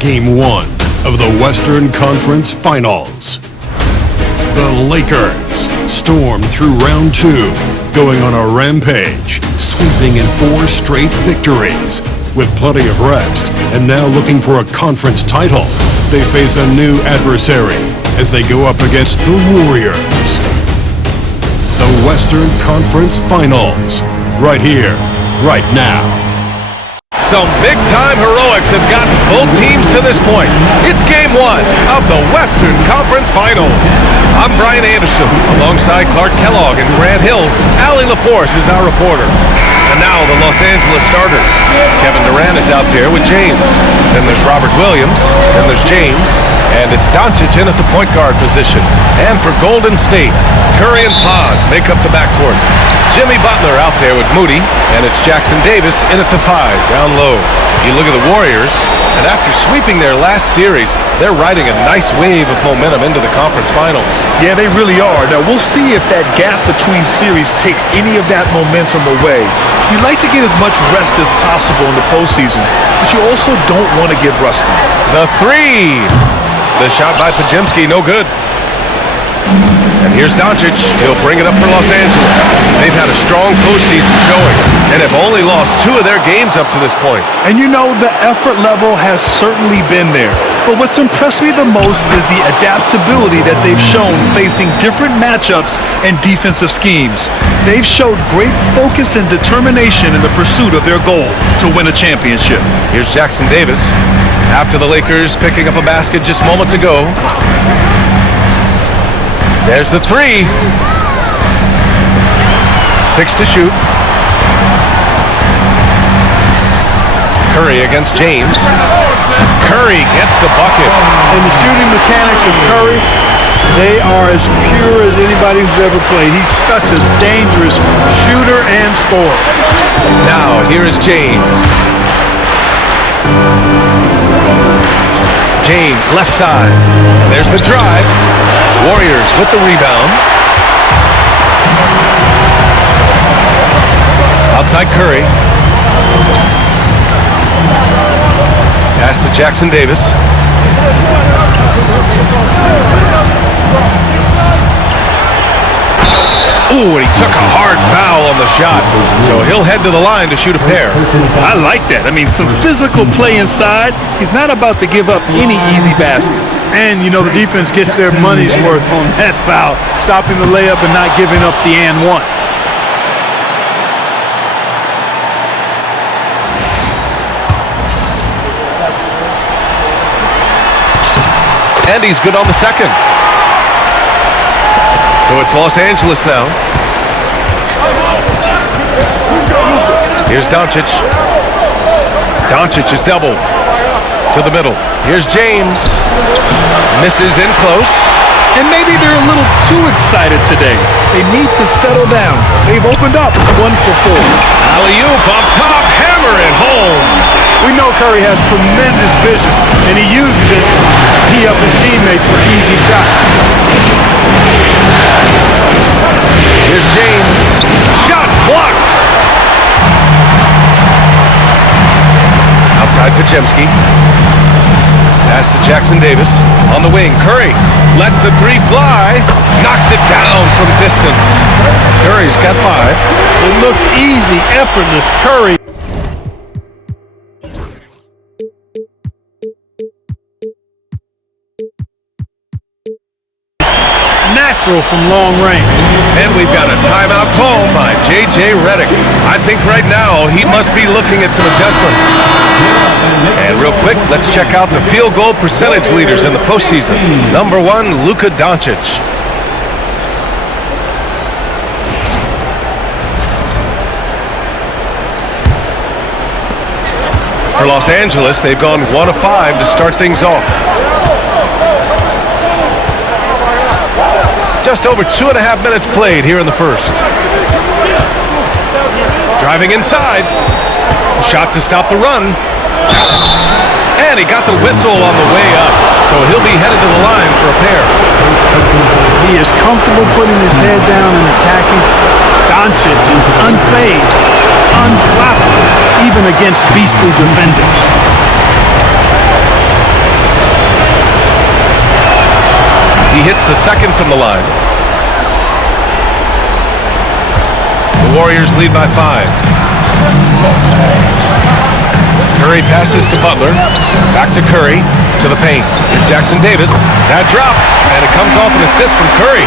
Game 1 of the Western Conference Finals. The Lakers stormed through round 2, going on a rampage, sweeping in 4 straight victories. With plenty of rest, and now looking for a conference title, they face a new adversary as they go up against the Warriors. The Western Conference Finals, right here, right now. Some big-time heroics have gotten both teams to this point. It's Game 1 of the Western Conference Finals. I'm Brian Anderson, alongside Clark Kellogg and Grant Hill. Allie LaForce is our reporter. And now the Los Angeles starters. Kevin Durant is out there with James. Then there's Robert Williams. Then there's James. And it's Doncic in at the point guard position. And for Golden State, Curry and Pods make up the backcourt. Jimmy Butler out there with Moody. And it's Jackson Davis in at the 5, down low. You look at the Warriors, and after sweeping their last series, they're riding a nice wave of momentum into the conference finals. Yeah, they really are. Now, we'll see if that gap between series takes any of that momentum away. You like to get as much rest as possible in the postseason, but you also don't want to get rusty. The 3! The shot by Podziemski, no good. And here's Doncic. He'll bring it up for Los Angeles. They've had a strong postseason showing and have only lost 2 of their games up to this point. And you know, the effort level has certainly been there. But what's impressed me the most is the adaptability that they've shown facing different matchups and defensive schemes. They've showed great focus and determination in the pursuit of their goal to win a championship. Here's Jackson Davis after the Lakers picking up a basket just moments ago. There's the 3. 6 to shoot. Curry against James. Curry gets the bucket. And the shooting mechanics of Curry, they are as pure as anybody who's ever played. He's such a dangerous shooter and scorer. Now, here is James. James, left side. And there's the drive. Warriors with the rebound. Outside Curry. Pass to Jackson Davis. Ooh, and he took a hard foul on the shot. So he'll head to the line to shoot a pair. I like that. I mean, some physical play inside. He's not about to give up any easy baskets. And, you know, the defense gets their money's worth on that foul, stopping the layup and not giving up the and one. And he's good on the second. So it's Los Angeles now. Here's Doncic. Doncic is doubled to the middle. Here's James. Misses in close. And maybe they're a little too excited today. They need to settle down. They've opened up 1 for 4. Alley-oop up top. Hammer it home. We know Curry has tremendous vision, and he uses it to tee up his teammates for easy shots. Here's James. Shot blocked. Outside Podziemski. Pass to Jackson Davis. On the wing, Curry lets the 3 fly. Knocks it down from distance. Curry's got 5. It looks easy, effortless. Curry. Natural from long range. And we've got a timeout call by J.J. Redick. I think right now he must be looking at some adjustments. And real quick, let's check out the field goal percentage leaders in the postseason. Number 1, Luka Doncic. For Los Angeles, they've gone 1 of 5 to start things off. Just over 2.5 minutes played here in the first. Driving inside. Shot to stop the run. And he got the whistle on the way up. So he'll be headed to the line for a pair. He is comfortable putting his head down and attacking. Doncic is unfazed, unflappable, even against beastly defenders. He hits the second from the line. The Warriors lead by 5. Curry passes to Butler. Back to Curry. To the paint. Here's Jackson Davis. That drops, and it comes off an assist from Curry.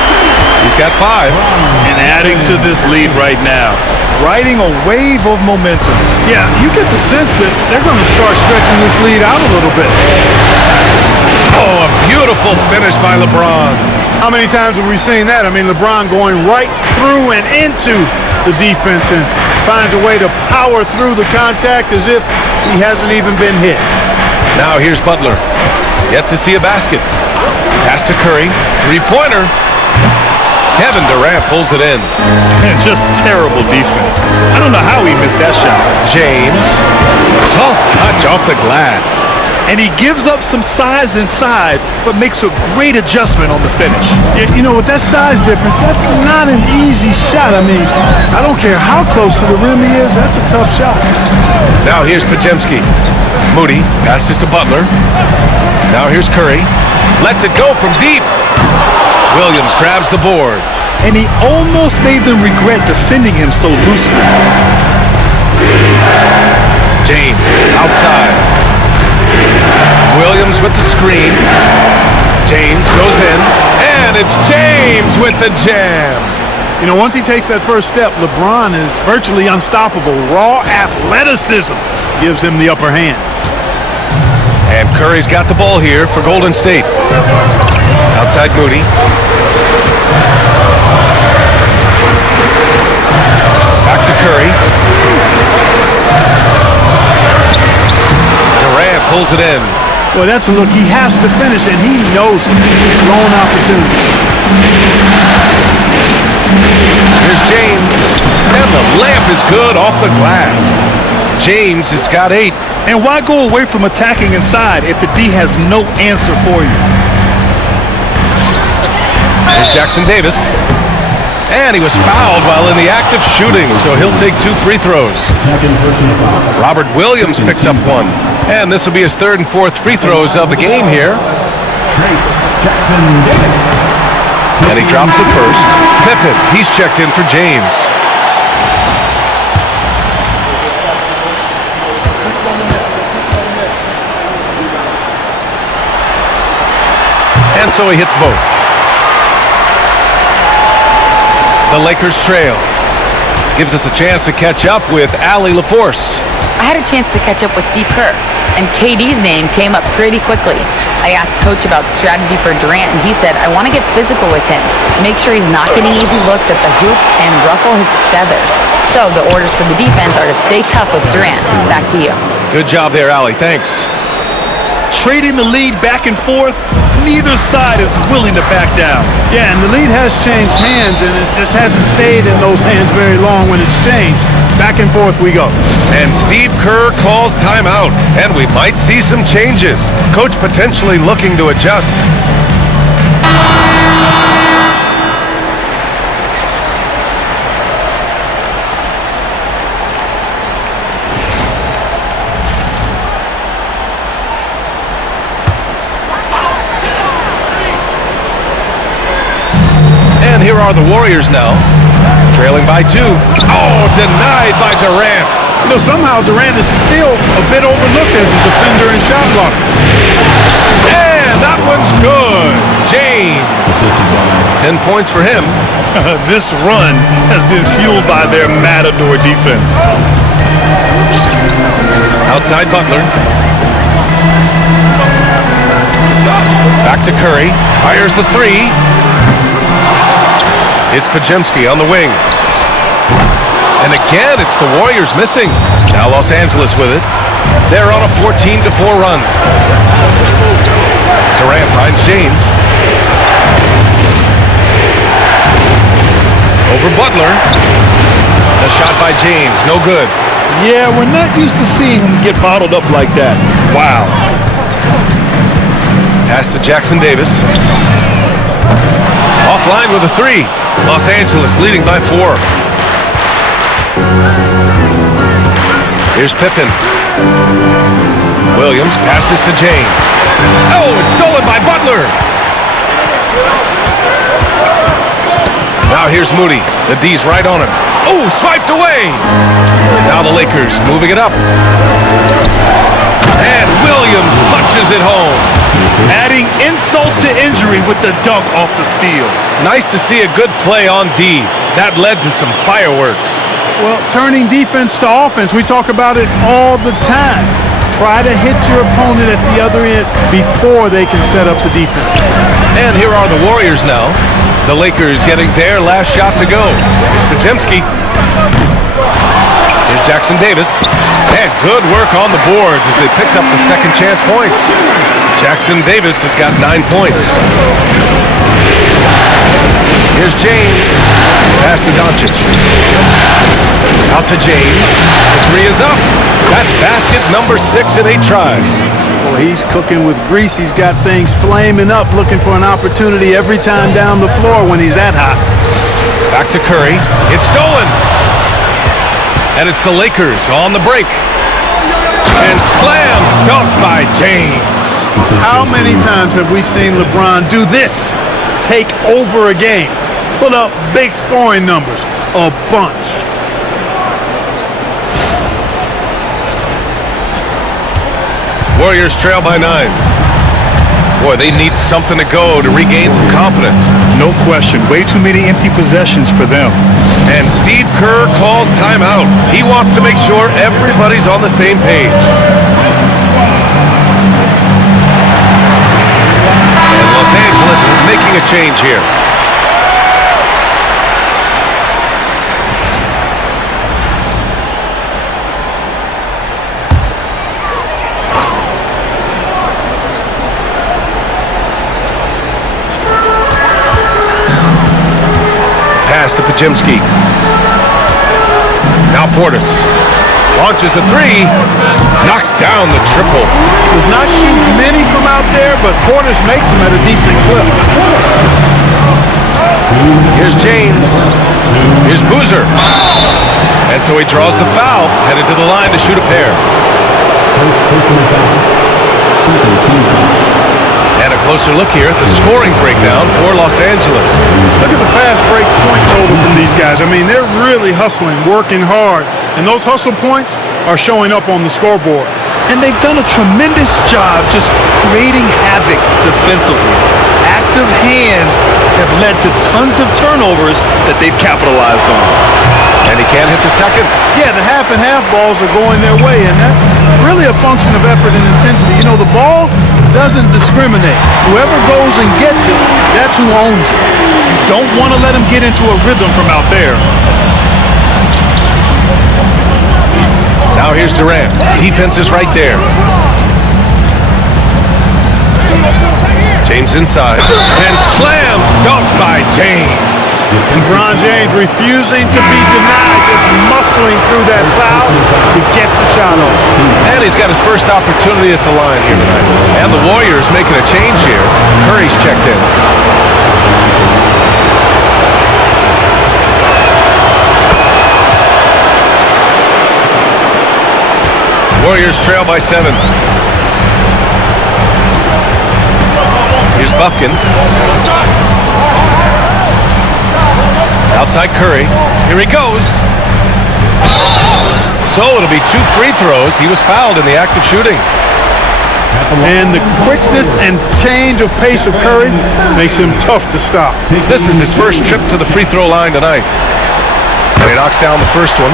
He's got 5. And adding to this lead right now. Riding a wave of momentum. Yeah, you get the sense that they're going to start stretching this lead out a little bit. Oh, a beautiful finish by LeBron. How many times have we seen that? I mean, LeBron going right through and into the defense and finds a way to power through the contact as if he hasn't even been hit. Now here's Butler. Yet to see a basket. Pass to Curry. Three-pointer. Kevin Durant pulls it in. And just terrible defense. I don't know how he missed that shot. James. Soft touch off the glass. And he gives up some size inside, but makes a great adjustment on the finish. You know, with that size difference, that's not an easy shot. I mean, I don't care how close to the rim he is, that's a tough shot. Now here's Podziemski. Moody passes to Butler. Now here's Curry. Lets it go from deep. Williams grabs the board. And he almost made them regret defending him so loosely. James outside. Williams with the screen. James goes in. And it's James with the jam. You know, once he takes that first step, LeBron is virtually unstoppable. Raw athleticism gives him the upper hand. And Curry's got the ball here for Golden State. Outside Moody. Back to Curry. Durant pulls it in. Well, that's a look he has to finish, and he knows it. Lone opportunity. Here's James. And the layup is good off the glass. James has got 8. And why go away from attacking inside if the D has no answer for you? Here's Jackson Davis. And he was fouled while in the act of shooting, so he'll take 2 free throws. Robert Williams picks up 1. And this will be his 3rd and 4th free throws of the game here. And he drops it first. Pippen, he's checked in for James. And so he hits both. The Lakers trail. Gives us a chance to catch up with Allie LaForce. I had a chance to catch up with Steve Kerr, and KD's name came up pretty quickly. I asked Coach about strategy for Durant, and he said, I want to get physical with him, make sure he's not getting easy looks at the hoop, and ruffle his feathers. So the orders for the defense are to stay tough with Durant. Back to you. Good job there, Allie. Thanks. Trading the lead back and forth, neither side is willing to back down. Yeah, and the lead has changed hands, and it just hasn't stayed in those hands very long when it's changed. Back and forth we go. And Steve Kerr calls timeout, and we might see some changes. Coach potentially looking to adjust. And here are the Warriors now, trailing by 2. Oh, denied by Durant. You know, somehow Durant is still a bit overlooked as a defender and shot blocker. And that one's good. James. 10 points for him. This run has been fueled by their matador defense. Outside Butler. Back to Curry. Fires the 3. It's Podziemski on the wing. And again, it's the Warriors missing. Now Los Angeles with it. They're on a 14-4 run. Durant finds James. Over Butler. The shot by James, no good. Yeah, we're not used to seeing him get bottled up like that. Wow. Pass to Jackson Davis. Offline with a 3. Los Angeles leading by 4. Here's Pippen. Williams passes to James. Oh, it's stolen by Butler. Now here's Moody. The D's right on him. Oh, swiped away. Now the Lakers moving it up. And Williams punches it home. Adding insult to injury with the dunk off the steal. Nice to see a good play on D. That led to some fireworks. Well, turning defense to offense, we talk about it all the time. Try to hit your opponent at the other end before they can set up the defense. And here are the Warriors now. The Lakers getting their last shot to go. Here's Podziemski. Here's Jackson Davis. And good work on the boards as they picked up the second chance points. Jackson Davis has got 9 points. Here's James. Pass to Doncic. Out to James. The three is up. That's basket number 6 in 8 tries. Well, he's cooking with grease. He's got things flaming up, looking for an opportunity every time down the floor when he's that hot. Back to Curry. It's stolen. And it's the Lakers on the break. And slam dunk by James. How many times have we seen LeBron do this? Take over a game. Put up big scoring numbers. A bunch. Warriors trail by 9. Boy, they need something to go to regain some confidence. No question. Way too many empty possessions for them. And Steve Kerr calls timeout. He wants to make sure everybody's on the same page. And Los Angeles making a change here. Pass to Podziemski. Now Portis launches a three, knocks down the triple. Does not shoot many from out there, but Portis makes them at a decent clip. Here's James. Here's Boozer. And so he draws the foul, headed to the line to shoot a pair. And a closer look here at the scoring breakdown for Los Angeles. Look at the fast break point total from these guys. I mean, they're really hustling, working hard, and those hustle points are showing up on the scoreboard. And they've done a tremendous job just creating havoc defensively. Active hands have led to tons of turnovers that they've capitalized on. And he can't hit the second. Yeah, the half and half balls are going their way, and that's really a function of effort and intensity. You know, the ball doesn't discriminate. Whoever goes and gets it, that's who owns it. You don't want to let them get into a rhythm from out there. Now here's Durant. Defense is right there. James inside. And slam dunk by James. LeBron James refusing to be denied, just muscling through that foul to get the shot off. And he's got his first opportunity at the line here tonight. And the Warriors making a change here. Curry's checked in. Warriors trail by 7. Here's Bufkin. Outside Curry. Here he goes. So it'll be 2 free throws. He was fouled in the act of shooting. And the quickness and change of pace of Curry makes him tough to stop. This is his first trip to the free throw line tonight. And he knocks down the first one.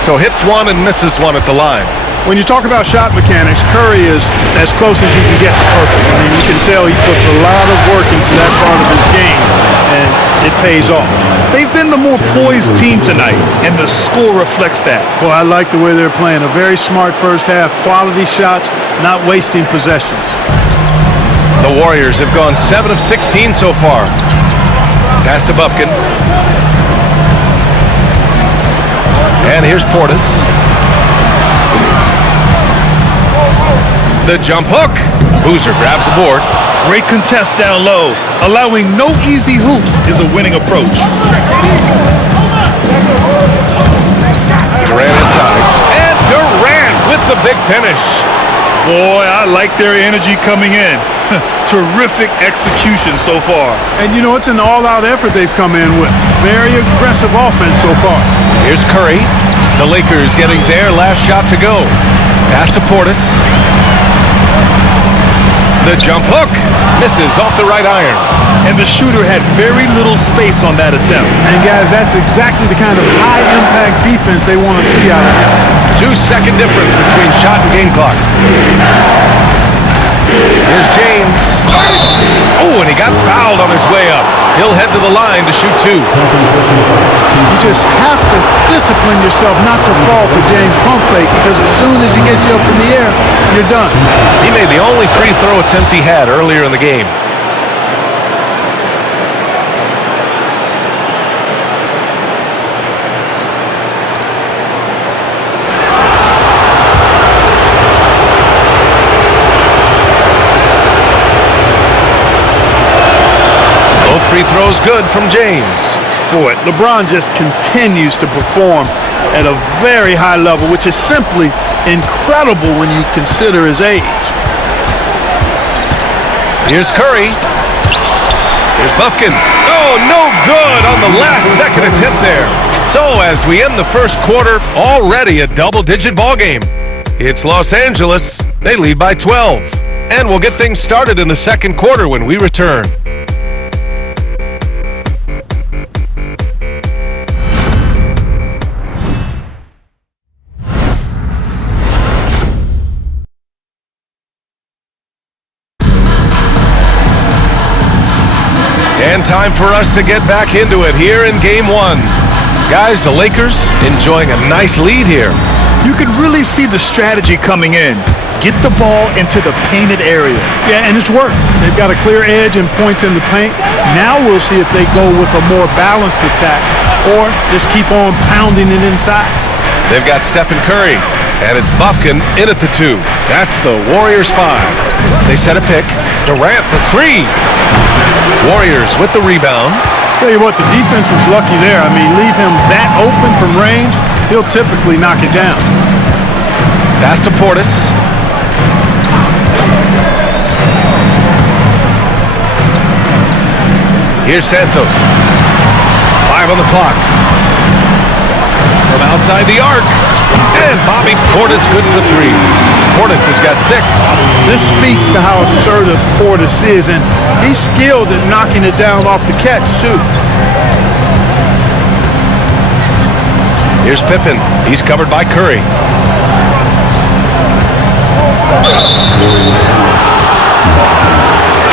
So hits one and misses one at the line. When you talk about shot mechanics, Curry is as close as you can get to perfect. I mean, you can tell he puts a lot of work into that part of his game, and it pays off. They've been the more poised team tonight, and the score reflects that. Well, I like the way they're playing. A very smart first half, quality shots, not wasting possessions. The Warriors have gone 7 of 16 so far. Pass to Bufkin. And here's Portis. The jump hook. Boozer grabs the board. Great contest down low. Allowing no easy hoops is a winning approach. Durant inside. And Durant with the big finish. Boy, I like their energy coming in. Terrific execution so far. And you know, it's an all-out effort they've come in with. Very aggressive offense so far. Here's Curry. The Lakers getting their last shot to go. Pass to Portis. The jump hook misses off the right iron. And the shooter had very little space on that attempt. And guys, that's exactly the kind of high-impact defense they want to see out of him. 2-second difference between shot and game clock. Here's James. Oh, and he got fouled on his way up. He'll head to the line to shoot two. You just have to discipline yourself not to fall for James' pump fake, because as soon as he gets you up in the air, you're done. He made the only free throw attempt he had earlier in the game. Free throws good from James. Boy, LeBron just continues to perform at a very high level, which is simply incredible when you consider his age. Here's Curry. Here's Buffkin. Oh, no good on the last second attempt there. So as we end the first quarter, already a double-digit ball game. It's Los Angeles. They lead by 12. And we'll get things started in the second quarter when we return. And time for us to get back into it here in Game 1. Guys, the Lakers enjoying a nice lead here. You can really see the strategy coming in. Get the ball into the painted area. Yeah, and it's worked. They've got a clear edge and points in the paint. Now we'll see if they go with a more balanced attack or just keep on pounding it inside. They've got Stephen Curry, and it's Buffkin in at the 2. That's the Warriors 5. They set a pick. Durant for 3. Warriors with the rebound. Tell you what, the defense was lucky there. I mean, leave him that open from range, he'll typically knock it down. Pass to Portis. Here's Santos. 5 on the clock. From outside the arc. And Bobby Portis good for 3. Portis has got 6. This speaks to how assertive Portis is, and he's skilled at knocking it down off the catch, too. Here's Pippen. He's covered by Curry.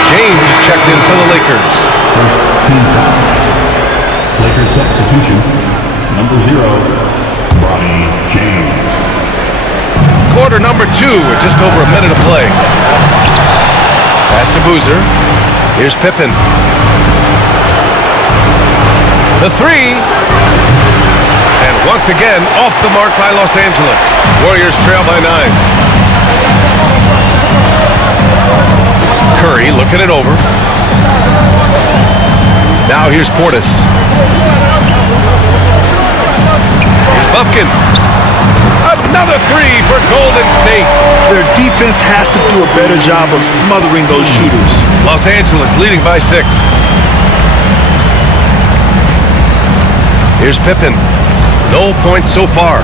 James is checked in for the Lakers. First team foul. Lakers substitution, number 0. Bronny James. Quarter number 2 with just over a minute of play. Pass to Boozer. Here's Pippen. The 3. And once again, off the mark by Los Angeles. Warriors trail by 9. Curry looking it over. Now here's Portis. Here's Buffkin. Another 3 for Golden State. Their defense has to do a better job of smothering those shooters. Los Angeles leading by 6. Here's Pippen. No points so far.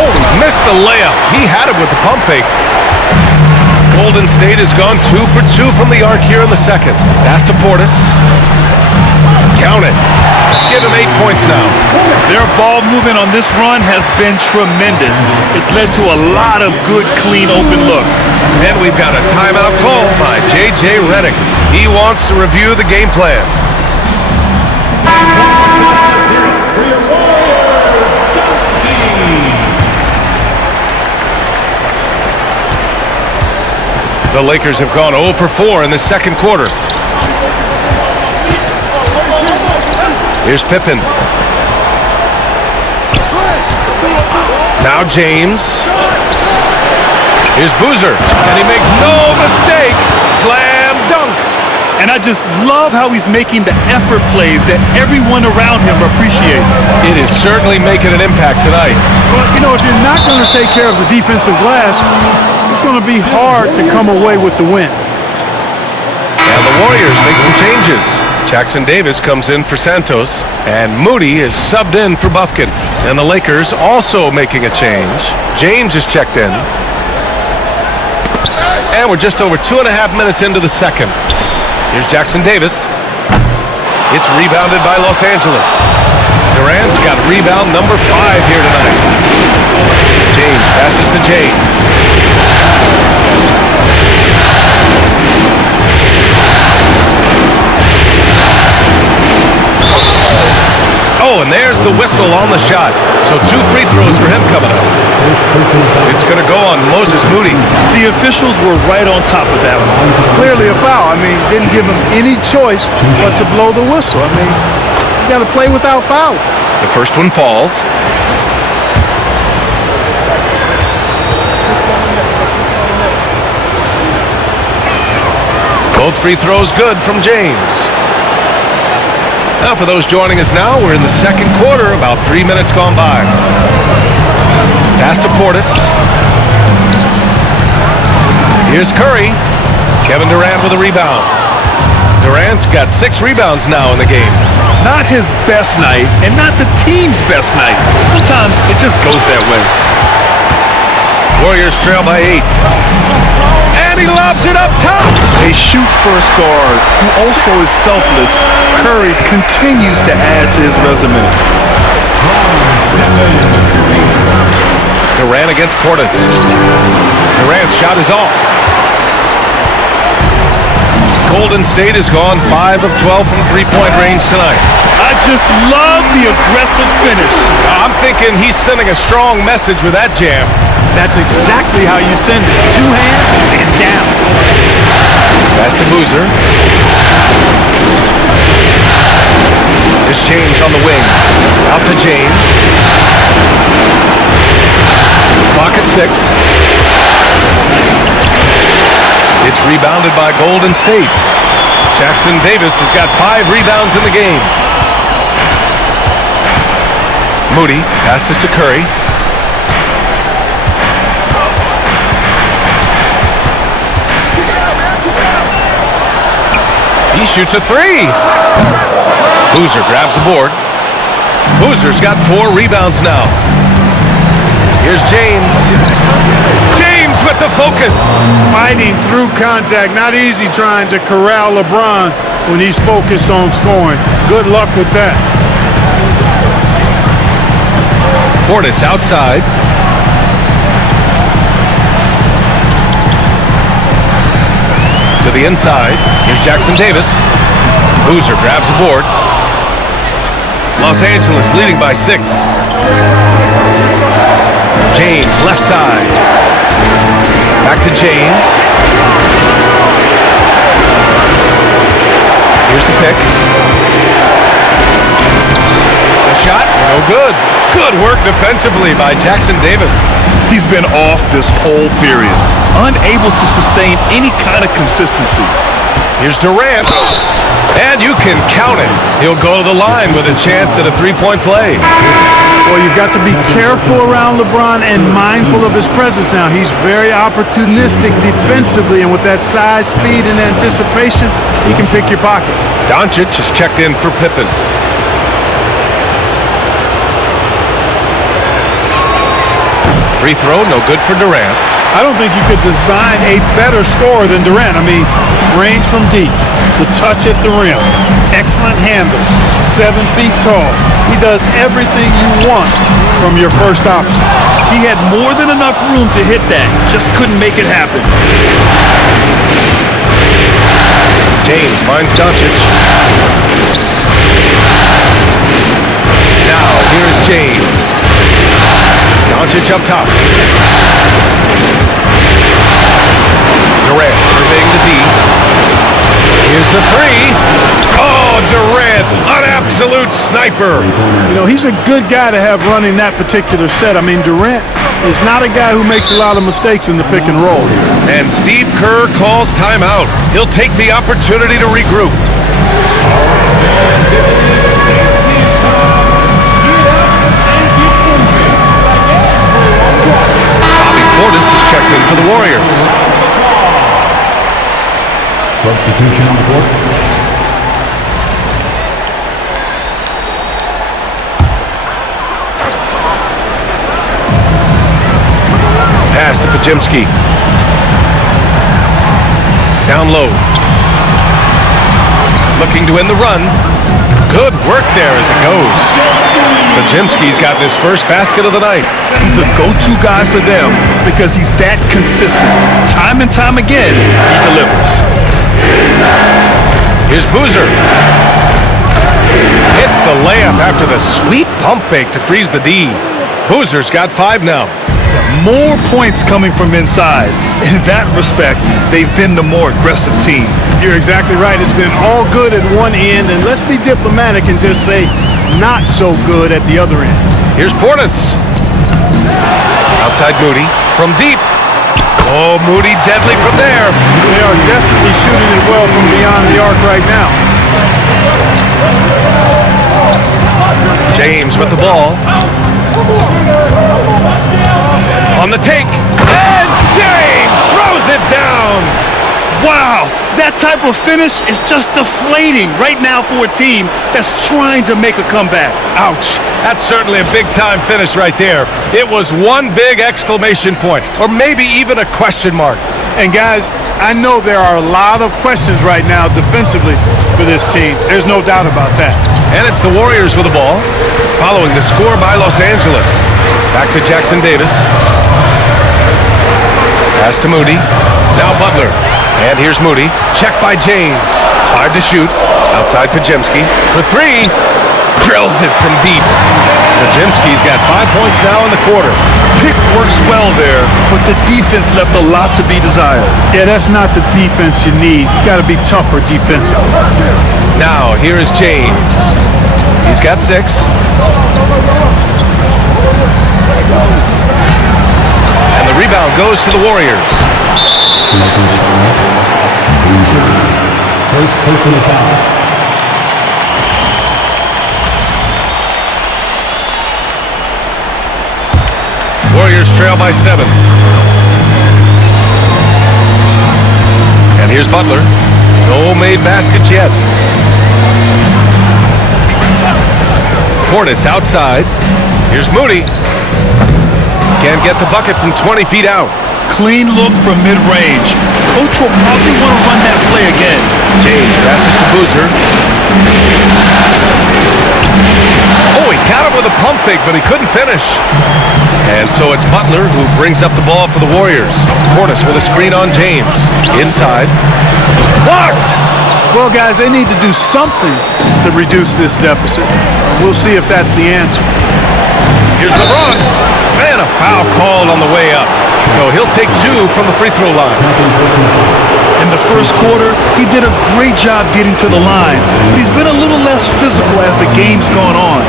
Oh, missed the layup. He had it with the pump fake. Golden State has gone 2 for 2 from the arc here in the second. Pass to Portis. Count it. Give him 8 points now. Their ball movement on this run has been tremendous. It's led to a lot of good, clean, open looks. And we've got a timeout call by J.J. Redick. He wants to review the game plan. The Lakers have gone 0 for 4 in the second quarter. Here's Pippen. Now James. Here's Boozer, and he makes no mistake. Slam dunk. And I just love how he's making the effort plays that everyone around him appreciates. It is certainly making an impact tonight. Well, you know, if you're not going to take care of the defensive glass, it's going to be hard to come away with the win. And the Warriors make some changes. Jackson Davis comes in for Santos, and Moody is subbed in for Bufkin. And the Lakers also making a change. James is checked in. And we're just over 2.5 minutes into the second. Here's Jackson Davis. It's rebounded by Los Angeles. Durant's got rebound number 5 here tonight. James passes to James. Oh, and there's the whistle on the shot. So 2 free throws for him coming up. It's going to go on Moses Moody. The officials were right on top of that one. Clearly a foul. I mean, didn't give him any choice but to blow the whistle. I mean, you got to play without foul. The first one falls. Both free throws good from James. Now for those joining us now, we're in the second quarter, about 3 minutes gone by. Pass to Portis. Here's Curry. Kevin Durant with a rebound. Durant's got 6 rebounds now in the game. Not his best night, and not the team's best night. Sometimes it just goes that way. Warriors trail by 8. And he lobs it up top. A shoot-first guard who also is selfless, Curry continues to add to his resume. Durant against Portis. Durant's shot is off. Golden State has gone 5 of 12 from three-point range tonight. I just love the aggressive finish. I'm thinking he's sending a strong message with that jam. That's exactly how you send it. 2 hands and down. Pass to Boozer. Here's James on the wing. Out to James. Clock at 6. It's rebounded by Golden State. Jackson Davis has got 5 rebounds in the game. Moody passes to Curry. He shoots a 3. Boozer grabs the board. Boozer's got 4 rebounds now. Here's James. James with the focus. Fighting through contact. Not easy trying to corral LeBron when he's focused on scoring. Good luck with that. Portis outside. To the inside. Here's Jackson Davis. Boozer grabs the board. Los Angeles leading by 6. James left side. Back to James. Here's the pick. The shot, no good. Good work defensively by Jackson Davis. He's been off this whole period, unable to sustain any kind of consistency. Here's Durant, and you can count it. He'll go to the line with a chance at a 3-point play. Well, you've got to be careful around LeBron and mindful of his presence now. He's very opportunistic defensively, and with that size, speed, and anticipation, he can pick your pocket. Doncic is checked in for Pippen. Free throw, no good for Durant. I don't think you could design a better scorer than Durant. I mean, range from deep, the touch at the rim, excellent handle, 7 feet tall. He does everything you want from your first option. He had more than enough room to hit that, just couldn't make it happen. James finds Doncic. Now, here's James. Doncic up top. Durant surveying the D. Here's the 3. Oh, Durant, an absolute absolute sniper. You know, he's a good guy to have running that particular set. I mean, Durant is not a guy who makes a lot of mistakes in the pick and roll. And Steve Kerr calls timeout. He'll take the opportunity to regroup. Bobby Portis is checked in for the Warriors. Substitution on the court. Pass to Pajemski. Down low. Looking to end the run. Good work there as it goes. Pajemski's gotten his first basket of the night. He's a go-to guy for them because he's that consistent. Time and time again, he delivers. Here's Boozer. Hits the layup after the sweet pump fake to freeze the D. Boozer's got 5 now. More points coming from inside. In that respect, they've been the more aggressive team. You're exactly right. It's been all good at one end, and let's be diplomatic and just say not so good at the other end. Here's Portis. Outside Moody. From deep. Oh, Moody deadly from there. They are definitely shooting it well from beyond the arc right now. James with the ball. On the take. And James throws it down. Wow, that type of finish is just deflating right now for a team that's trying to make a comeback. Ouch. That's certainly a big-time finish right there. It was one big exclamation point, or maybe even a question mark. And guys, I know there are a lot of questions right now defensively for this team. There's no doubt about that. And it's the Warriors with the ball, following the score by Los Angeles. Back to Jackson Davis. Pass to Moody. Now Butler. And here's Moody. Checked by James. 5 to shoot. Outside Pajemski. For 3. Drills it from deep. Pajemski's got 5 points now in the quarter. Pick works well there, but the defense left a lot to be desired. Yeah, that's not the defense you need. You got to be tougher defensively. Now, here is James. He's got 6. And the rebound goes to the Warriors. First personal foul. Warriors trail by 7. And here's Butler. No made baskets yet. Portis outside. Here's Moody. Can't get the bucket from 20 feet out. Clean look from mid-range. Coach will probably want to run that play again. James passes to Boozer. Oh, he got him with a pump fake, but he couldn't finish. And so it's Butler who brings up the ball for the Warriors. Portis with a screen on James. Inside. Blocked! Well, guys, they need to do something to reduce this deficit. We'll see if that's the answer. Here's Lebron. Man, a foul called on the way up. So he'll take 2 from the free throw line. In the first quarter, he did a great job getting to the line. He's been a little less physical as the game's gone on.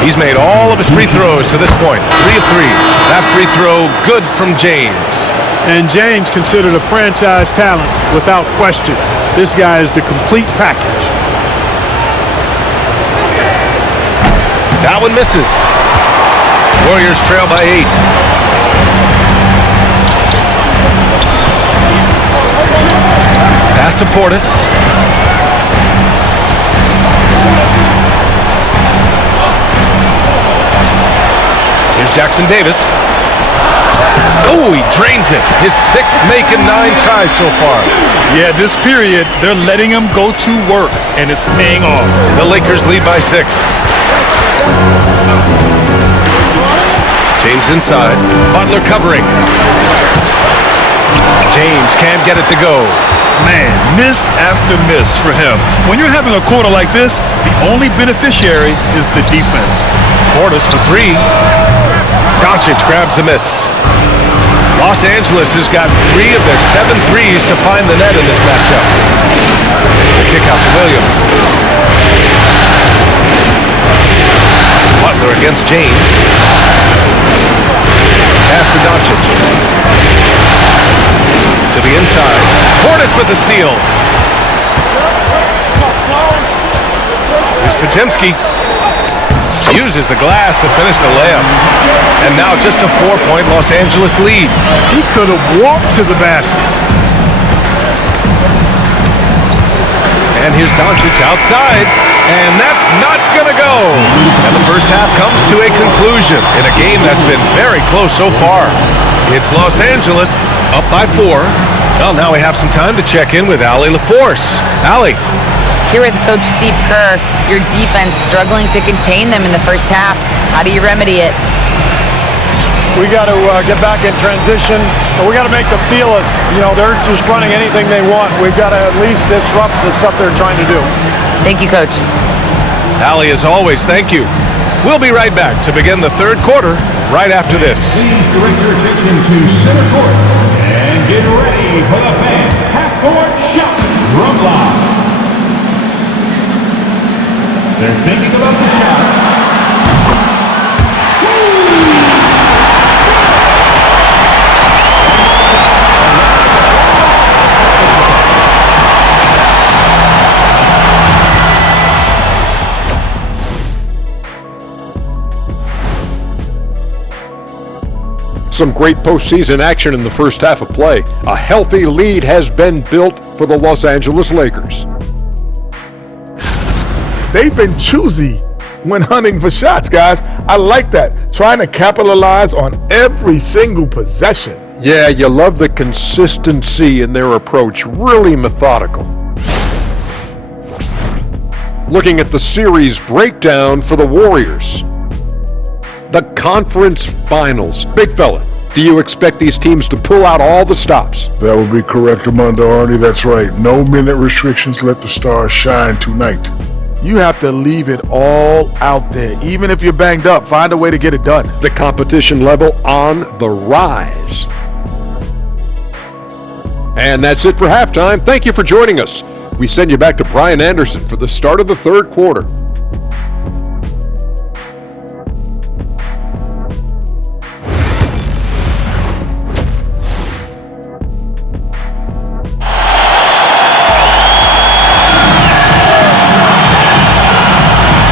He's made all of his free throws to this point. 3 of 3. That free throw good from James. And James considered a franchise talent without question. This guy is the complete package. That one misses. Warriors trail by 8. Pass to Portis. Here's Jackson Davis. Oh, he drains it. His 6th make and 9 tries so far. Yeah, this period, they're letting him go to work, and it's paying off. The Lakers lead by 6. James inside. Butler covering. James can't get it to go. Man, miss after miss for him. When you're having a quarter like this, the only beneficiary is the defense. Portis for 3. Doncic grabs the miss. Los Angeles has got 3 of their 7 threes to find the net in this matchup. The kick out to Williams. against James. Pass to Doncic. To the inside. Portis with the steal. Here's Podziemski. Uses the glass to finish the layup. And now just a 4-point Los Angeles lead. He could have walked to the basket. And here's Doncic outside. And that's not going to go. And the first half comes to a conclusion in a game that's been very close so far. It's Los Angeles up by 4. Well, now we have some time to check in with Allie LaForce. Allie. Here with Coach Steve Kerr, your defense struggling to contain them in the first half. How do you remedy it? We got to get back in transition, but we got to make them feel us. You know, they're just running anything they want. We've got to at least disrupt the stuff they're trying to do. Thank you, Coach. Allie, as always, thank you. We'll be right back to begin the third quarter right after this. Please direct your attention to center court and get ready for the fans. Half-court shot from live. They're thinking about the shot. Some great postseason action in the first half of play. A healthy lead has been built for the Los Angeles Lakers. They've been choosy when hunting for shots, guys. I like that. Trying to capitalize on every single possession. Yeah, you love the consistency in their approach. Really methodical. Looking at the series breakdown for the Warriors. The conference finals. Big fella, do you expect these teams to pull out all the stops? That would be correct, Armando Arnie. That's right. No minute restrictions. Let the stars shine tonight. You have to leave it all out there. Even if you're banged up, find a way to get it done. The competition level on the rise. And that's it for halftime. Thank you for joining us. We send you back to Brian Anderson for the start of the third quarter.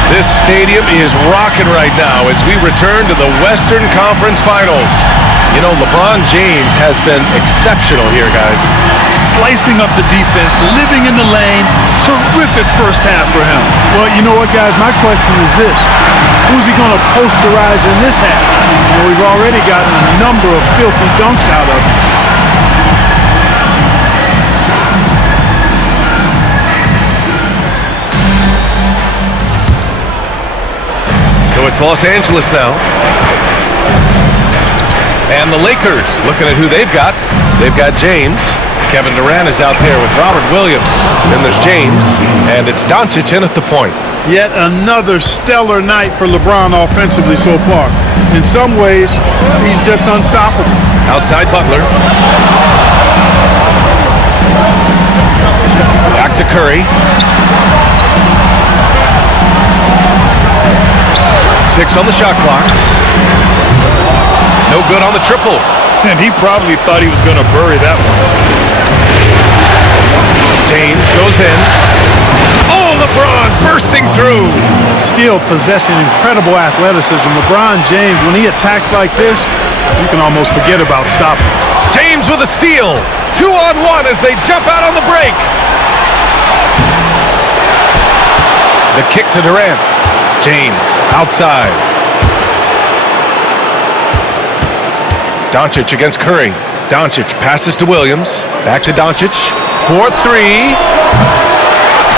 This stadium is rocking right now as we return to the Western Conference Finals. You know, LeBron James has been exceptional here, guys. Slicing up the defense, living in the lane. Terrific first half for him. Well, you know what, guys? My question is this. Who's he going to posterize in this half? Well, we've already gotten a number of filthy dunks out of him. So it's Los Angeles now. And the Lakers looking at who they've got. They've got James. Kevin Durant is out there with Robert Williams. Then there's James. And it's Doncic in at the point. Yet another stellar night for LeBron offensively so far. In some ways, he's just unstoppable. Outside Butler. Back to Curry. 6 on the shot clock. No good on the triple. And he probably thought he was going to bury that one. James goes in. Oh, LeBron bursting through. Still possessing incredible athleticism. LeBron James, when he attacks like this, you can almost forget about stopping. James with a steal. 2-on-1 as they jump out on the break. The kick to Durant. James outside. Doncic against Curry. Doncic passes to Williams. Back to Doncic. 4-3.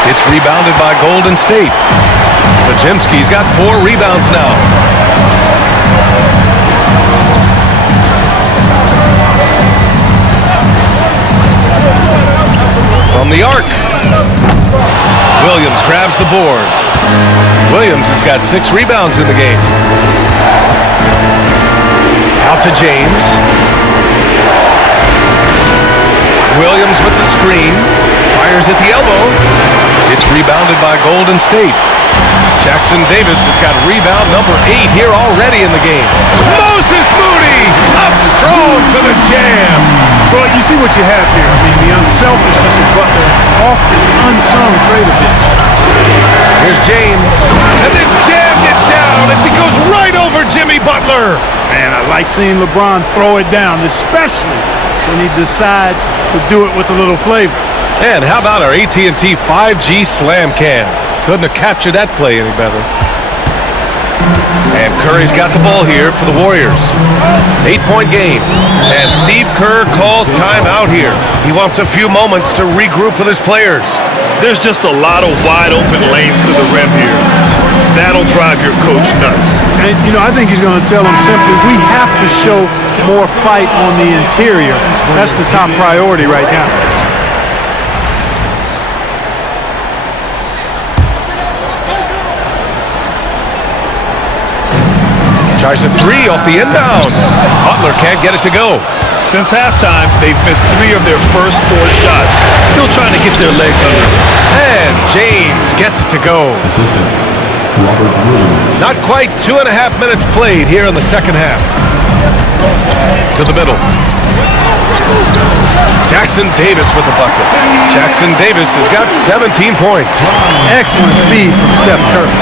It's rebounded by Golden State. Podziemski's got 4 rebounds now. From the arc. Williams grabs the board. Williams has got 6 rebounds in the game. Out to James. Williams with the screen. Fires at the elbow. It's rebounded by Golden State. Jackson Davis has got rebound number 8 here already in the game. Moses Moody up strong for the jam. Well, you see what you have here. I mean, the unselfishness of Butler, often unsung trait of his. Here's James, and then jammed it down as he goes right over Jimmy Butler. Man, I like seeing LeBron throw it down, especially when he decides to do it with a little flavor. And how about our AT&T 5G Slam Cam? Couldn't have captured that play any better. And Curry's got the ball here for the Warriors. 8-point game. And Steve Kerr calls timeout here. He wants a few moments to regroup with his players. There's just a lot of wide open lanes to the rim here. That'll drive your coach nuts. And, you know, I think he's going to tell them simply, we have to show more fight on the interior. That's the top priority right now. Tries a 3 off the inbound. Butler can't get it to go. Since halftime, they've missed 3 of their first 4 shots. Still trying to get their legs under them. And James gets it to go. Assistant, Robert Williams. Not quite 2.5 minutes played here in the second half. To the middle. Jackson Davis with the bucket. Jackson Davis has got 17 points. Excellent feed from Steph Curry.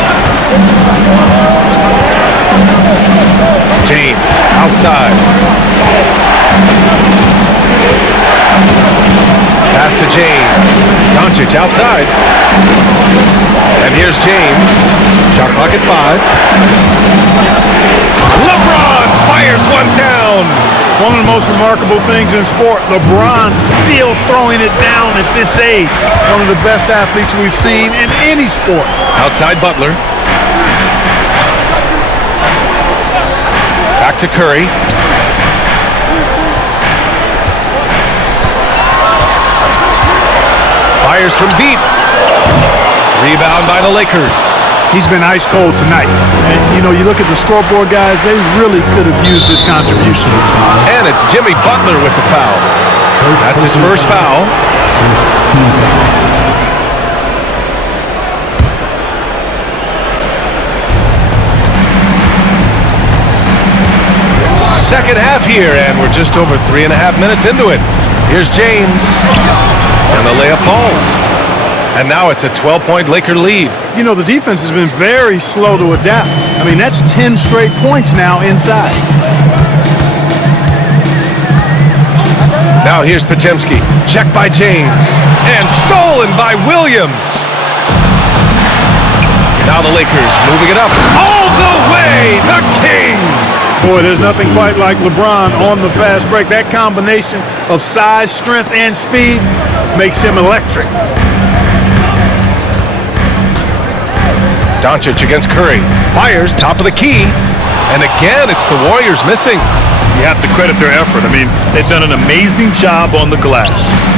James outside. Pass to James. Doncic outside. And here's James. Shot clock at 5. Lebron fires one down. One of the most remarkable things in sport, LeBron still throwing it down at this age. One of the best athletes we've seen in any sport. Outside Butler. Back to Curry. Fires from deep. Rebound by the Lakers. He's been ice cold tonight. And, you know, you look at the scoreboard, guys, they really could have used his contribution. And it's Jimmy Butler with the foul. That's his first foul. Second half here, and we're just over 3.5 minutes into it. Here's James, and the layup falls. And now it's a 12-point Laker lead. You know, the defense has been very slow to adapt. I mean, that's 10 straight points now inside. Now here's Podziemski. Checked by James. And stolen by Williams. Now the Lakers moving it up all the way. The King. Boy, there's nothing quite like LeBron on the fast break. That combination of size, strength, and speed makes him electric. Doncic against Curry. Fires, top of the key. And again, it's the Warriors missing. You have to credit their effort. I mean, they've done an amazing job on the glass.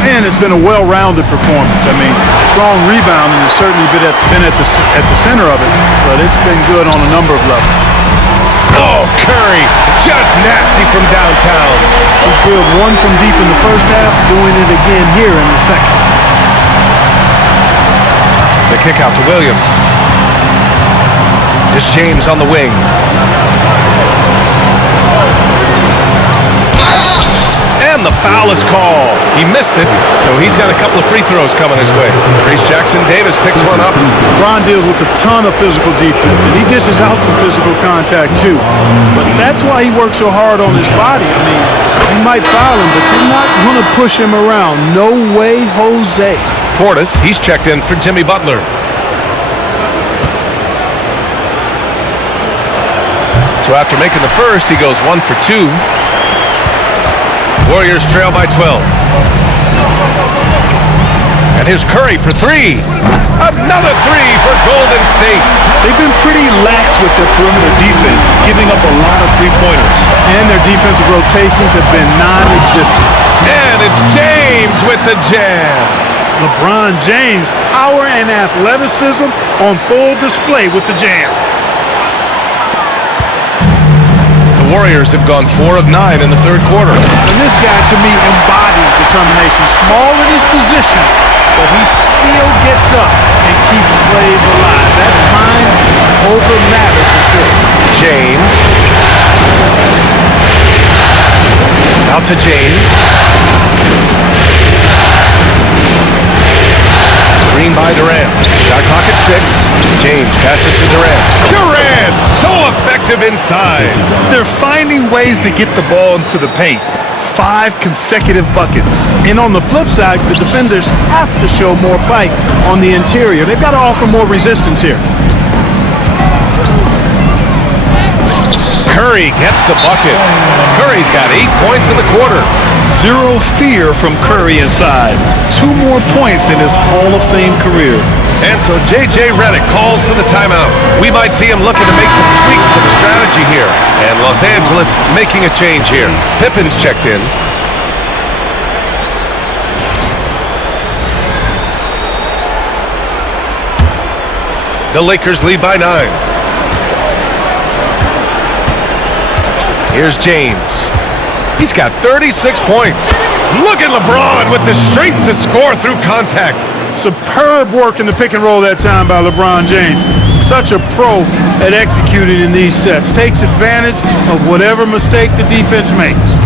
And it's been a well-rounded performance. I mean, strong rebounding has certainly been at the center of it, but it's been good on a number of levels. Oh, Curry, just nasty from downtown. He drilled one from deep in the first half, doing it again here in the second. The kick out to Williams. It's James on the wing. And the foul is called. He missed it, so he's got a couple of free throws coming his way. Trace Jackson Davis picks one up. LeBron deals with a ton of physical defense, and he dishes out some physical contact too. But that's why he works so hard on his body. I mean, you might foul him, but you're not going to push him around. No way, Jose. Portis, he's checked in for Jimmy Butler. So after making the first, he goes 1 for 2. Warriors trail by 12. And here's Curry for 3. Another 3 for Golden State. They've been pretty lax with their perimeter defense, giving up a lot of three-pointers. And their defensive rotations have been non-existent. And it's James with the jam. LeBron James, power and athleticism on full display with the jam. Warriors have gone 4 of 9 in the third quarter. And this guy, to me, embodies determination. Small in his position, but he still gets up and keeps plays alive. That's mind over matter for sure. Out to James. Screen by Durant. Shot clock at 6. James passes to Durant. Durant! So effective inside. They're finding ways to get the ball into the paint. 5 consecutive buckets. And on the flip side, the defenders have to show more fight on the interior. They've got to offer more resistance here. Curry gets the bucket. Curry's got 8 points in the quarter. Zero fear from Curry inside. 2 more points in his Hall of Fame career. And so J.J. Redick calls for the timeout. We might see him looking to make some tweaks to the strategy here. And Los Angeles making a change here. Pippen's checked in. The Lakers lead by 9. Here's James. He's got 36 points. Look at LeBron with the strength to score through contact. Superb work in the pick and roll that time by LeBron James. Such a pro at executing in these sets. Takes advantage of whatever mistake the defense makes.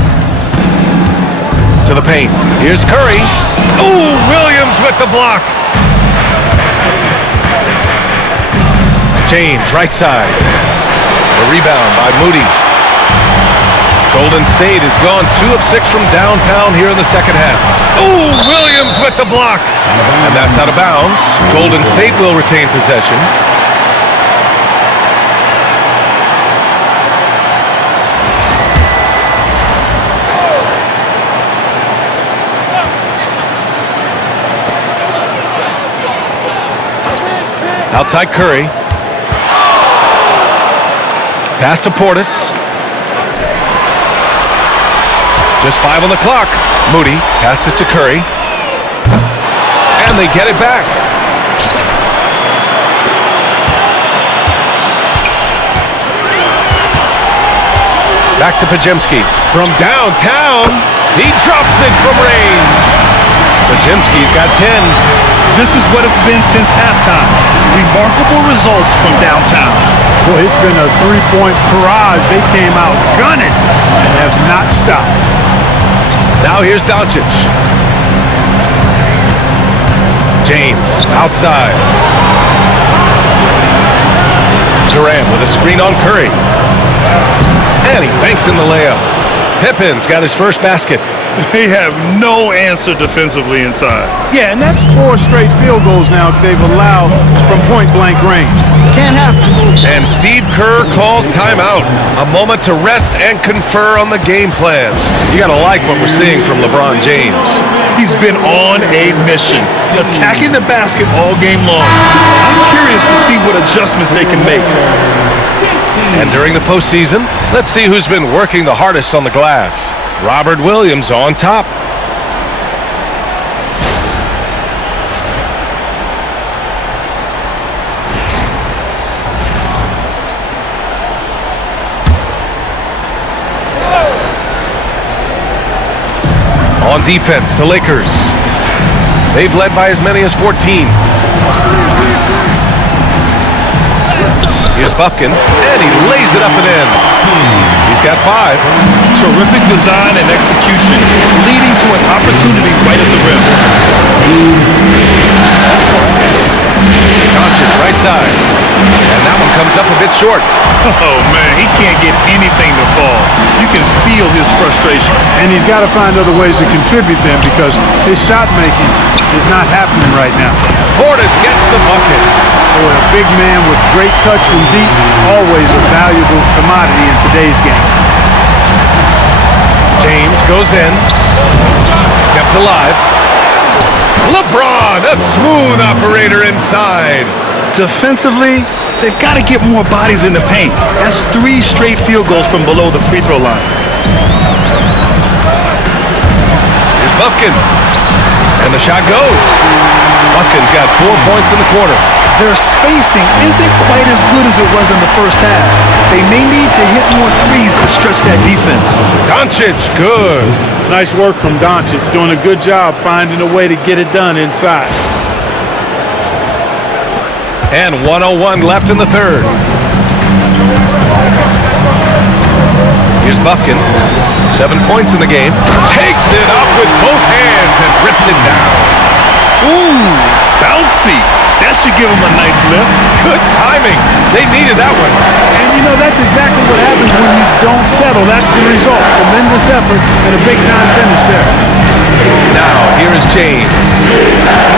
To the paint. Here's Curry. Ooh, Williams with the block. James, right side. The rebound by Moody. Golden State has gone 2 of 6 from downtown here in the second half. Ooh, Williams with the block. And that's out of bounds. Golden State will retain possession. Outside Curry. Pass to Portis. Just 5 on the clock. Moody passes to Curry. And they get it back. Back to Podziemski. From downtown, he drops it from range. Podziemski's got 10. This is what it's been since halftime. Remarkable results from downtown. Boy, it's been a 3-point barrage. They came out gunning and have not stopped. Now here's Doncic. James outside. Durant with a screen on Curry. And he banks in the layup. Pippen's got his first basket. They have no answer defensively inside. Yeah, and that's 4 straight field goals now they've allowed from point-blank range. Can't happen. And Steve Kerr calls timeout. A moment to rest and confer on the game plan. You gotta like what we're seeing from LeBron James. He's been on a mission, attacking the basket all game long. I'm curious to see what adjustments they can make. And during the postseason, let's see who's been working the hardest on the glass. Robert Williams on top. On defense, the Lakers. They've led by as many as 14. Here's Buffkin, and he lays it up and in. He's got 5. Terrific design and execution, leading to an opportunity right at the rim. Doncic, right side. And that one comes up a bit short. Oh, man, he can't get anything to fall. You can feel his frustration. And he's got to find other ways to contribute them because his shot making is not happening right now. Portis gets the bucket. Boy, a big man with great touch from deep, always a valuable commodity in today's game. James goes in. Kept alive. LeBron, a smooth operator inside. Defensively, they've got to get more bodies in the paint. That's 3 straight field goals from below the free throw line. Here's Buffkin. And the shot goes. Buffkin's got 4 points in the quarter. Their spacing isn't quite as good as it was in the first half. They may need to hit more threes to stretch that defense. Doncic, good. Nice work from Doncic, doing a good job finding a way to get it done inside. And 1:01 left in the third. Here's Buffkin. 7 points in the game. Takes it up with both hands and rips it down. Ooh, bouncy. That should give him a nice lift. Good timing. They needed that one. And you know, that's exactly what happens when you don't settle. That's the result. Tremendous effort and a big-time finish there. Now, here is James.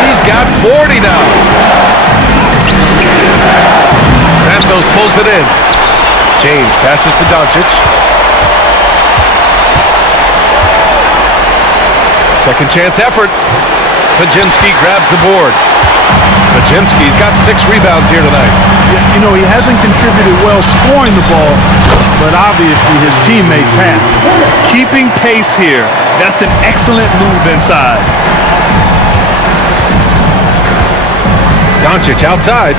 He's got 40 now. Santos pulls it in. James passes to Doncic. Second chance effort. Pajemski grabs the board. Pajemski's got 6 rebounds here tonight. You know, he hasn't contributed well scoring the ball, but obviously his teammates have. Keeping pace here. That's an excellent move inside. Doncic outside.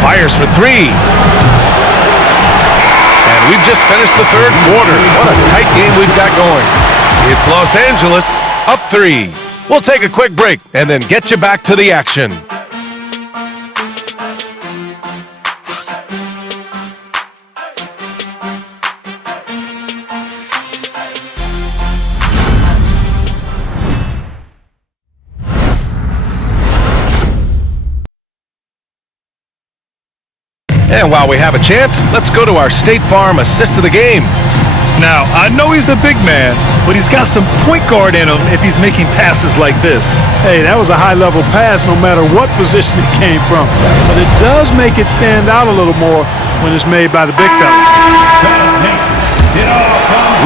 Fires for 3. And we've just finished the third quarter. What a tight game we've got going. It's Los Angeles up 3. We'll take a quick break and then get you back to the action. And while we have a chance, let's go to our State Farm assist of the game. Now, I know he's a big man, but he's got some point guard in him if he's making passes like this. Hey, that was a high-level pass no matter what position it came from. But it does make it stand out a little more when it's made by the big fella.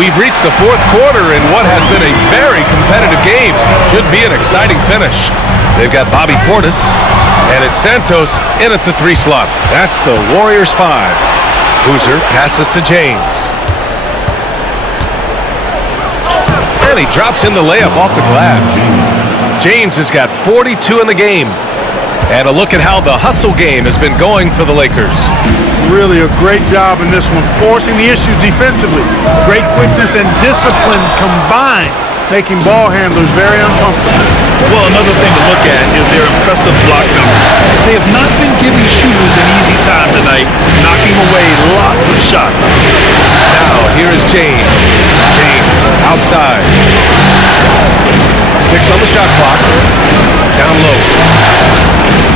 We've reached the fourth quarter in what has been a very competitive game. Should be an exciting finish. They've got Bobby Portis, and it's Santos in at the 3 slot. That's the Warriors 5. Boozer passes to James. And he drops in the layup off the glass. James has got 42 in the game. And a look at how the hustle game has been going for the Lakers. Really a great job in this one, forcing the issue defensively. Great quickness and discipline combined, making ball handlers very uncomfortable. Well, another thing to look at is their impressive block numbers. They have not been giving shooters an easy time tonight, knocking away lots of shots. Now, here is James. James, outside. 6 on the shot clock. Down low.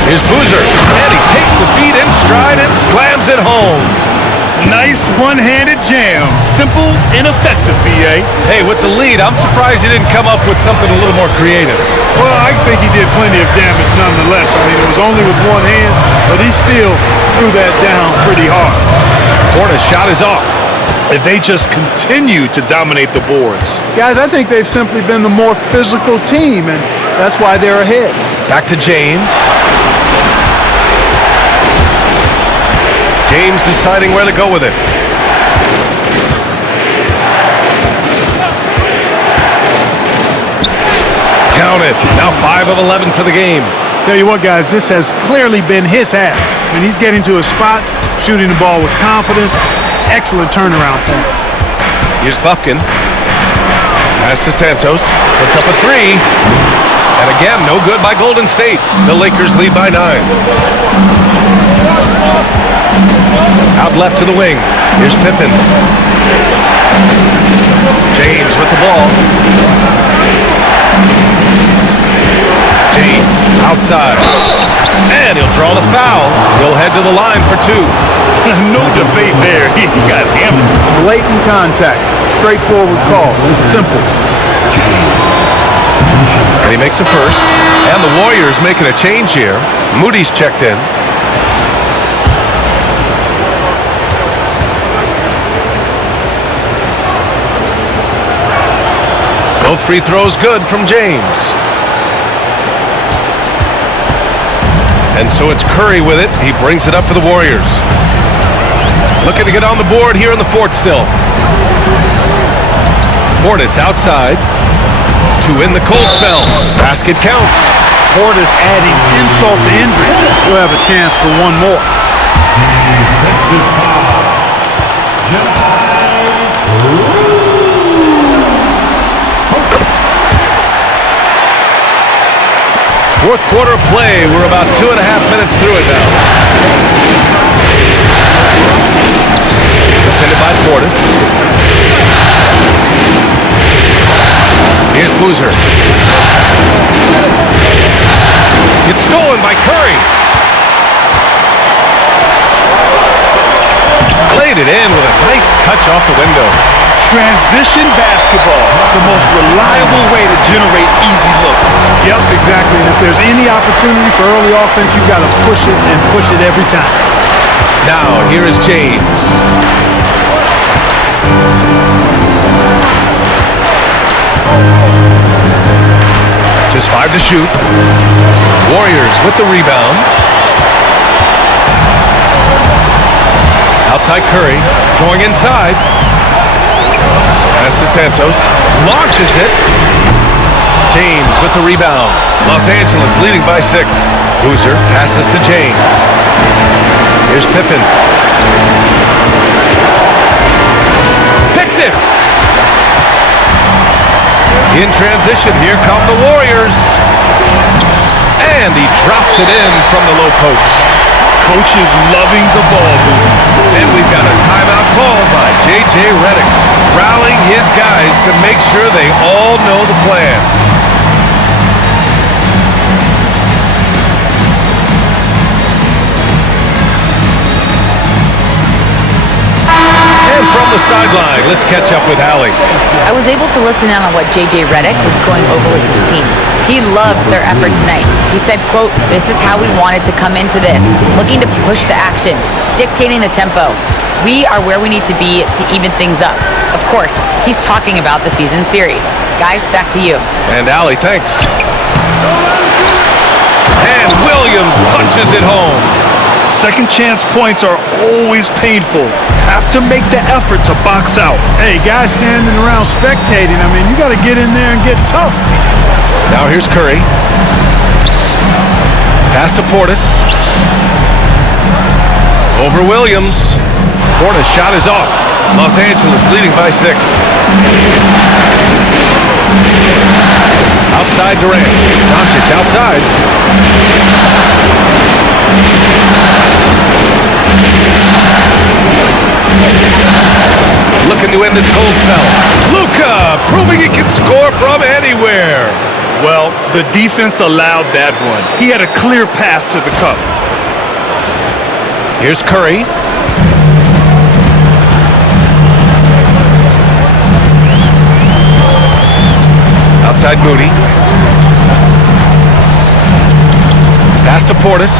Here's Boozer, and he takes the feed in stride and slams it home. Nice one-handed jam. Simple and effective, B.A. Hey, with the lead, I'm surprised he didn't come up with something a little more creative. Well, I think he did plenty of damage nonetheless. I mean, it was only with one hand, but he still threw that down pretty hard. Portis' shot is off. If they just continue to dominate the boards. Guys, I think they've simply been the more physical team, and that's why they're ahead. Back to James. James deciding where to go with it. Count it. Now 5 of 11 for the game. Tell you what, guys, this has clearly been his half. I mean, he's getting to his spots, shooting the ball with confidence. Excellent turnaround for him. Here's Buffkin. Pass to Santos. Puts up a 3. And again, no good by Golden State. The Lakers lead by 9. Out left to the wing. Here's Pippen. James with the ball. James outside. And he'll draw the foul. He'll head to the line for 2. No debate there. He got hammered. Blatant contact. Straightforward call. Simple. And he makes a first. And the Warriors making a change here. Moody's checked in. Both free throws good from James. And so it's Curry with it. He brings it up for the Warriors. Looking to get on the board here in the fourth still. Portis outside to win the cold spell. Basket counts. Portis adding insult to injury. We'll have a chance for one more. Fourth quarter of play. We're about 2.5 minutes through it now. Defended by Portis. Here's Boozer. It's stolen by Curry. Played it in with a nice touch off the window. Transition basketball, the most reliable way to generate easy looks. Yep, exactly. And if there's any opportunity for early offense, you've got to push it and push it every time. Now, here is James. Just 5 to shoot. Warriors with the rebound. Outside Curry, going inside. Pass to Santos. Launches it. James with the rebound. Los Angeles leading by 6. Boozer passes to James. Here's Pippen. Picked it! In transition, here come the Warriors. And he drops it in from the low post. Coach is loving the ball movement. And we've got a timeout called by J.J. Redick, rallying his guys to make sure they all know the plan. And from the sideline, let's catch up with Allie. I was able to listen in on what J.J. Redick was going over with his team. He loves their effort tonight. He said, quote, "This is how we wanted to come into this, looking to push the action, dictating the tempo. We are where we need to be to even things up." Of course, he's talking about the season series. Guys, back to you. And Allie, thanks. And Williams punches it home. Second chance points are always painful. Have to make the effort to box out. Hey, guys standing around spectating, I mean, you got to get in there and get tough. Now here's Curry. Pass to Portis. Over Williams. Portis' shot is off. Los Angeles leading by 6. Outside Durant. Doncic outside. Looking to end this cold spell. Luka proving he can score from anywhere. Well, the defense allowed that one. He had a clear path to the cup. Here's Curry. Outside Moody. Pass to Portis.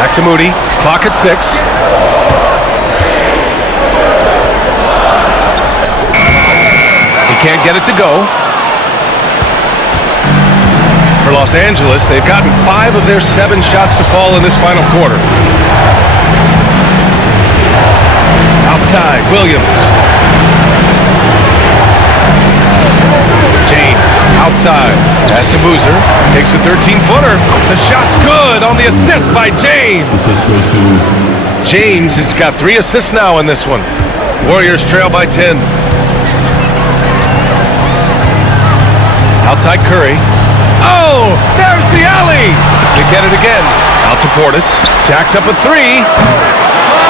Back to Moody. Clock at 6. He can't get it to go. For Los Angeles, they've gotten 5 of their 7 shots to fall in this final quarter. Outside, Williams. James, outside. Pass to Boozer. Takes a 13-footer. The shot's good on the assist by James. James has got 3 assists now in this one. Warriors trail by 10. Outside Curry. Oh, there's the alley. They get it again. Out to Portis. Jacks up a 3.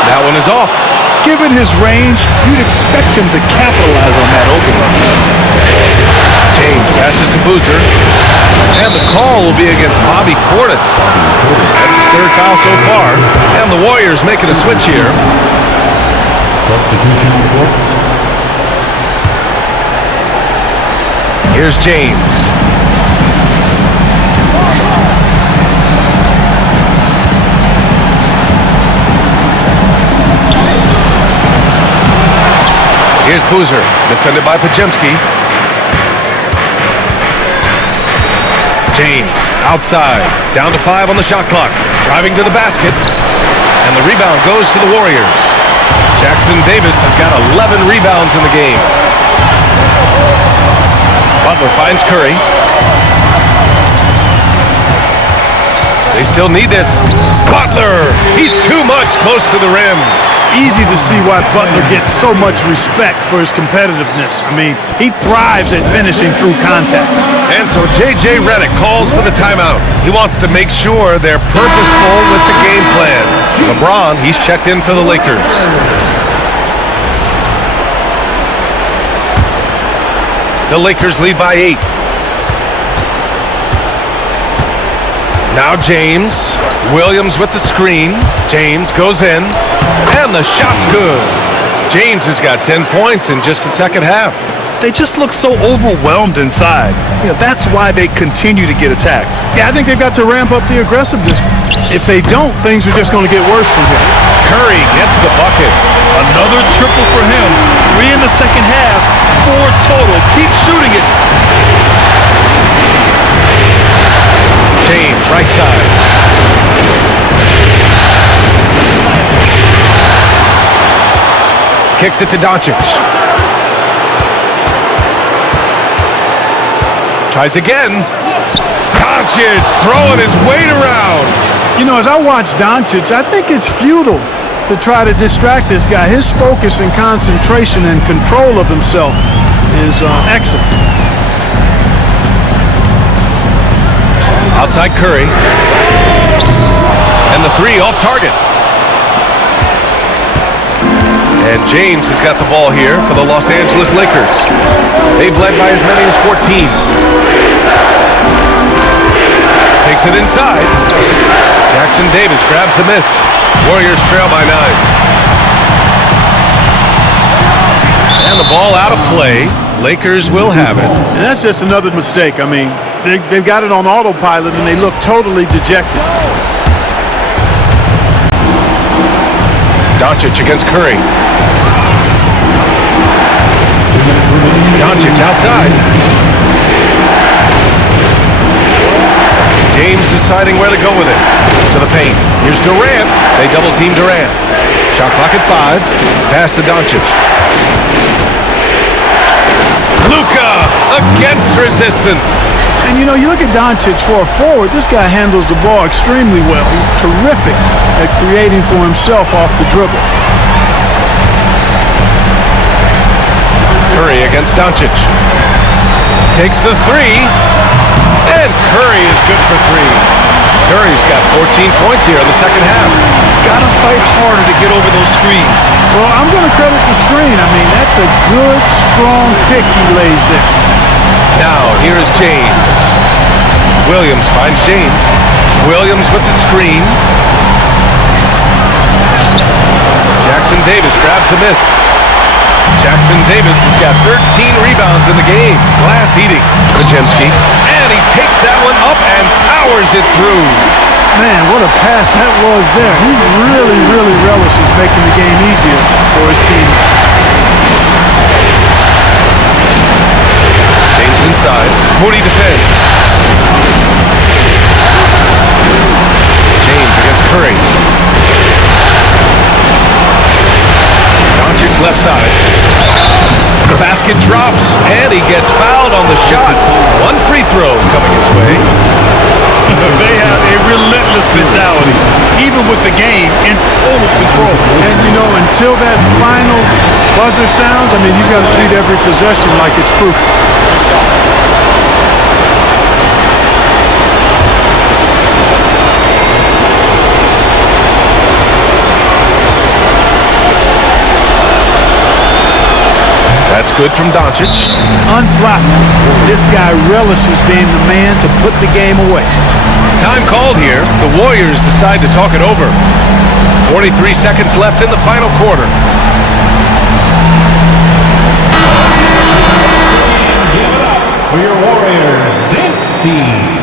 That one is off. Given his range, you'd expect him to capitalize on that opening. James passes to Boozer. And the call will be against Bobby Portis. That's his 3rd foul so far. And the Warriors making a switch here. Substitution on the court. Here's James. Here's Boozer, defended by Pajemski. James, outside, down to 5 on the shot clock. Driving to the basket, and the rebound goes to the Warriors. Jackson Davis has got 11 rebounds in the game. Butler finds Curry. They still need this. Butler! He's too much close to the rim. Easy to see why Butler gets so much respect for his competitiveness. I mean, he thrives at finishing through contact. And so J.J. Redick calls for the timeout. He wants to make sure they're purposeful with the game plan. LeBron, he's checked in for the Lakers. The Lakers lead by 8. Now James. Williams with the screen. James goes in. And the shot's good. James has got 10 points in just the second half. They just look so overwhelmed inside. That's why they continue to get attacked. Yeah, I think they've got to ramp up the aggressiveness. If they don't, things are just going to get worse from here. Curry gets the bucket. Another triple for him. 3 in the second half, 4 total. Keep shooting it. James, right side. Kicks it to Doncic. Tries again. Doncic throwing his weight around. As I watch Doncic, I think it's futile to try to distract this guy. His focus and concentration and control of himself is excellent. Outside Curry. And the 3 off target. And James has got the ball here for the Los Angeles Lakers. They've led by as many as 14. Takes it inside. Jackson Davis grabs the miss. Warriors trail by 9. And the ball out of play. Lakers will have it. And that's just another mistake. I mean, they've got it on autopilot and they look totally dejected. Doncic against Curry. Doncic outside. James deciding where to go with it. To the paint. Here's Durant. They double team Durant. Shot clock at 5. Pass to Doncic. Luka against resistance. And you look at Doncic for a forward, this guy handles the ball extremely well. He's terrific at creating for himself off the dribble. Curry against Doncic. Takes the 3. And Curry is good for 3. Curry's got 14 points here in the second half. Gotta fight harder to get over those screens. Well, I'm going to credit the screen. I mean, that's a good, strong pick he lays there. Now, here's James. Williams finds James. Williams with the screen. Jackson Davis grabs the miss. Jackson Davis has got 13 rebounds in the game. Glass eating. Kajemski. And he takes that one up and powers it through. Man, what a pass that was there. He really, really relishes making the game easier for his team. James inside. Moody defends. James against Curry. Doncic left side. The basket drops, and he gets fouled on the shot. 1 free throw coming his way. They have a relentless mentality, even with the game in total control. And until that final buzzer sounds, I mean, you've got to treat every possession like it's crucial. That's good from Doncic. Unflappable. This guy relishes being the man to put the game away. Time called here. The Warriors decide to talk it over. 43 seconds left in the final quarter. Give it up for your Warriors dance team.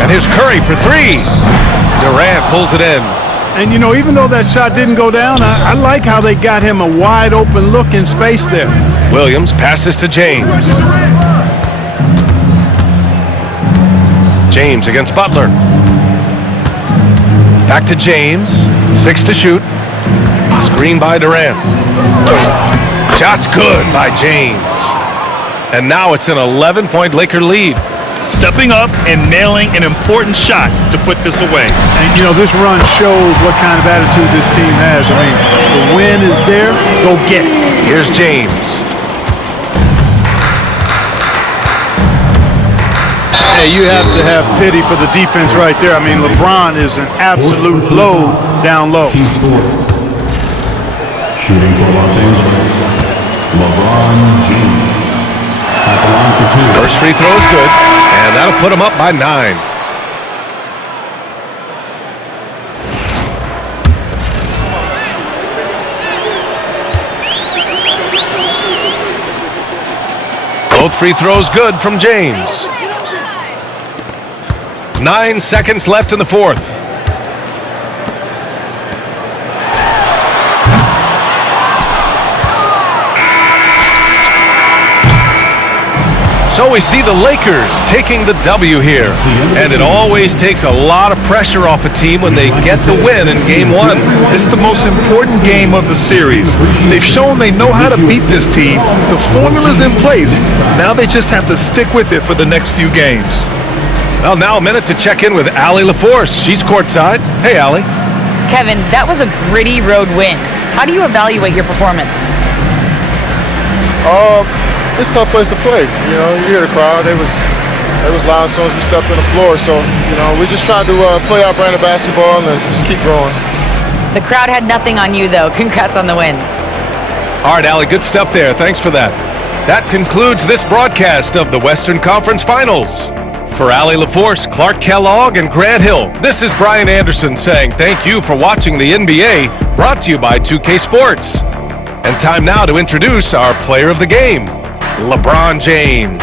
And here's Curry for 3. Durant pulls it in. And even though that shot didn't go down, I like how they got him a wide open look in space there. Williams passes to James. James against Butler. Back to James. 6 to shoot. Screen by Durant. Shot's good by James. And now it's an 11-point Laker lead. Stepping up and nailing an important shot to put this away. And, you know, this run shows what kind of attitude this team has. I mean, the win is there, go get it. Here's James. Hey, you have to have pity for the defense right there. I mean, LeBron is an absolute load down low. Shooting for Los Angeles, LeBron James. At the line for 2. First free throw is good, and that'll put him up by 9. Both free throws good from James. 9 seconds left in the fourth. So we see the Lakers taking the W here. And it always takes a lot of pressure off a team when they get the win in Game 1. It's the most important game of the series. They've shown they know how to beat this team. The formula's in place. Now they just have to stick with it for the next few games. Well, now a minute to check in with Allie LaForce. She's courtside. Hey, Allie. Kevin, that was a gritty road win. How do you evaluate your performance? It's a tough place to play. You know, you hear the crowd. They was loud as soon as we stepped on the floor. So, you know, we just tried to play our brand of basketball and just keep growing. The crowd had nothing on you, though. Congrats on the win. All right, Allie, good stuff there. Thanks for that. That concludes this broadcast of the Western Conference Finals. For Allie LaForce, Clark Kellogg, and Grant Hill, this is Brian Anderson saying thank you for watching the NBA, brought to you by 2K Sports. And time now to introduce our player of the game, LeBron James.